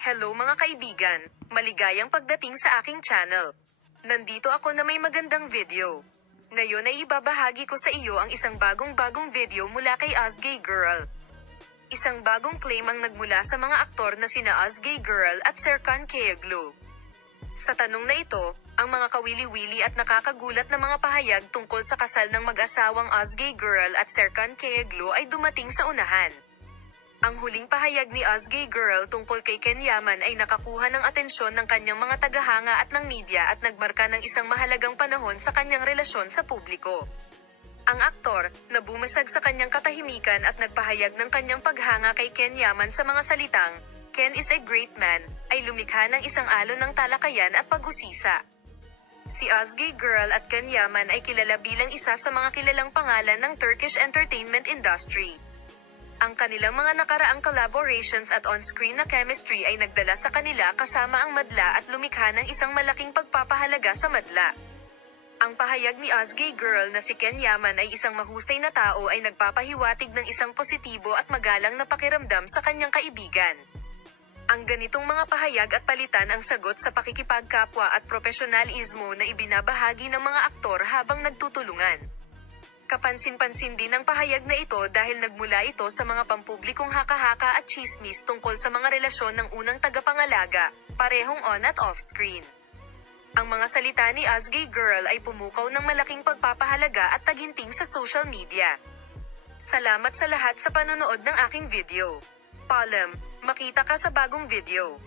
Hello mga kaibigan, maligayang pagdating sa aking channel. Nandito ako na may magandang video. Ngayon ay ibabahagi ko sa iyo ang isang bagong video mula kay Azgay Girl. Isang bagong claim ang nagmula sa mga aktor na sina Azgay Girl at Serkan Kayaglu. Sa tanong na ito, ang mga kawili-wili at nakakagulat na mga pahayag tungkol sa kasal ng mag-asawang Azgay Girl at Serkan Kayaglu ay dumating sa unahan. Ang huling pahayag ni Azgay Girl tungkol kay Ken Yaman ay nakakuha ng atensyon ng kanyang mga tagahanga at ng media at nagmarka ng isang mahalagang panahon sa kanyang relasyon sa publiko. Ang aktor, na bumasag sa kanyang katahimikan at nagpahayag ng kanyang paghanga kay Ken Yaman sa mga salitang, "Ken is a great man," ay lumikha ng isang alon ng talakayan at pag-usisa. Si Azgay Girl at Ken Yaman ay kilala bilang isa sa mga kilalang pangalan ng Turkish entertainment industry. Ang kanilang mga nakaraang collaborations at on-screen na chemistry ay nagdala sa kanila kasama ang madla at lumikha ng isang malaking pagpapahalaga sa madla. Ang pahayag ni Azgay Girl na si Ken Yaman ay isang mahusay na tao ay nagpapahiwatig ng isang positibo at magalang na pakiramdam sa kanyang kaibigan. Ang ganitong mga pahayag at palitan ang sagot sa pakikipagkapwa at profesionalismo na ibinabahagi ng mga aktor habang nagtutulungan. Kapansin-pansin din ang pahayag na ito dahil nagmula ito sa mga pampublikong haka-haka at chismis tungkol sa mga relasyon ng unang tagapangalaga, parehong on at off-screen. Ang mga salita ni Azgay Girl ay pumukaw ng malaking pagpapahalaga at taginting sa social media. Salamat sa lahat sa panonood ng aking video. Paalam, makita ka sa bagong video.